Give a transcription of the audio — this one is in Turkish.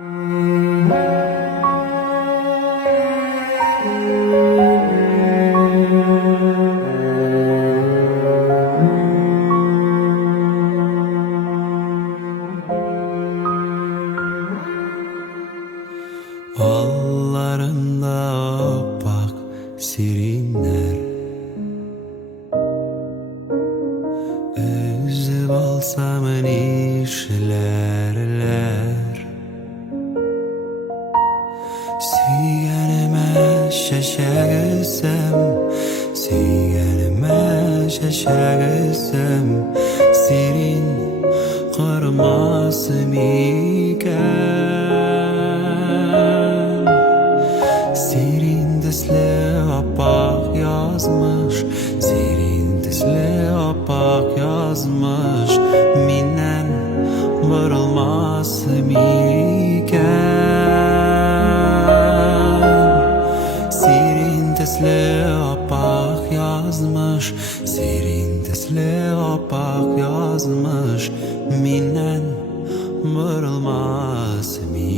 Kollarında opak sirinler, üzüp alsam nişlerler. Suyganime şaşagsam, suyganime şaşagsam, senin qurmasım iken. Serin tisli opak yazmış, serin tisli opak yazmış, menden burulmasım iken. Serin tisli opak yazmış, serin tisli opak yazmış, menden burulmasım iken.